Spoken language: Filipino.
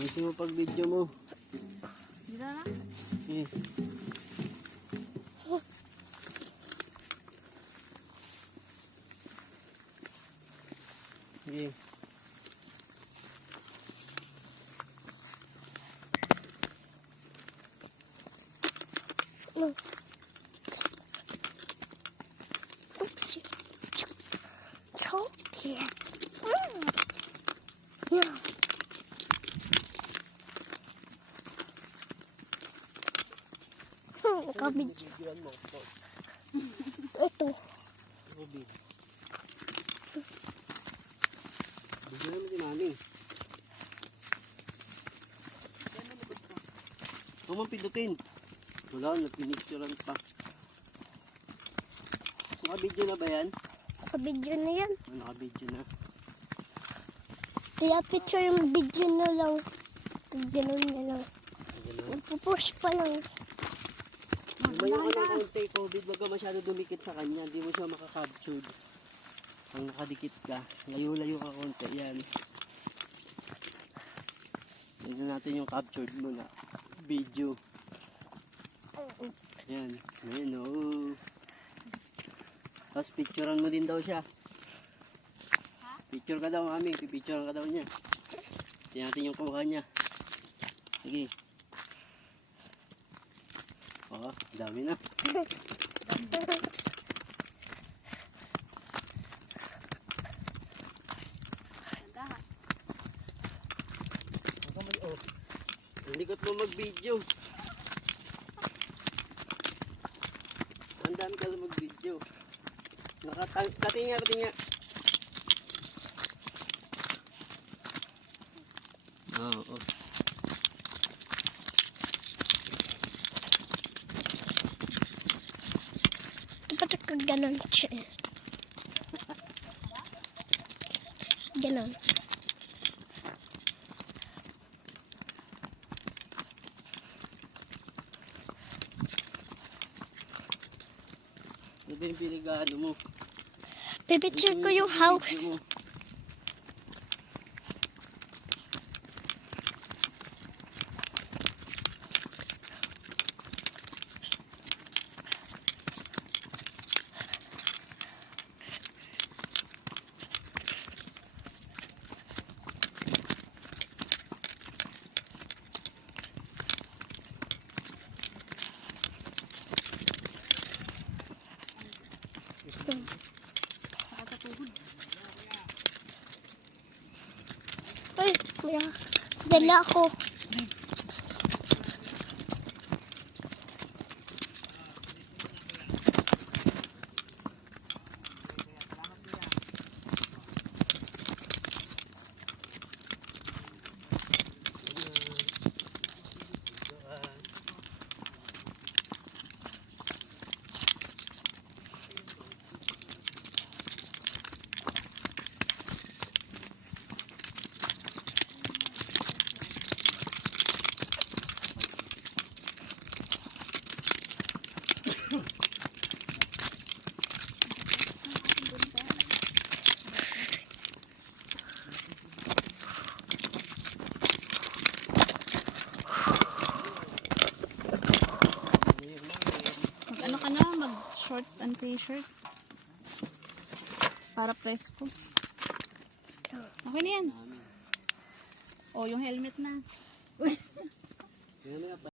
Ayusin mo pag video mo. Dito na? Eh. Sige. Chocolate. Yeah. Kabig. Ito. Ruby. Bigyan naman si Mami. Huwag mong pindutin. Wala, nagpinicturean pa. Naka-video na ba yan? Kabidyo na yan. Naka-video na. Kaya picture yung video na lang. Gano'n na lang. Ganun. Pupush pa lang. Lumayo ka ng konti, COVID. Wag ka masyado dumikit sa kanya. Hindi mo siya makakapture. Ang nakadikit ka, layo-layo ka konti. Yan. Tignan natin yung captured mo na video. Yan. Ayan o. Tapos picturean mo din daw siya. Picture ka daw, Mami. Pipicturean ka daw niya. Tignan natin yung kuha niya. Sige. Oh, dami na. Ang likot mo mag-video. Ang dami ka lang mag-video. Katinga. Oo. Dapat ka gano'n siya. Gano'n. Ito yung pinag-ano mo. Pipicture ko yung house. Video mo. Sakit sa tuhod. Ay, dala ko. Mag-ano ka na? Mag-short and t-shirt. Para presko. Okay na yan. Oh, yung helmet na. Uy.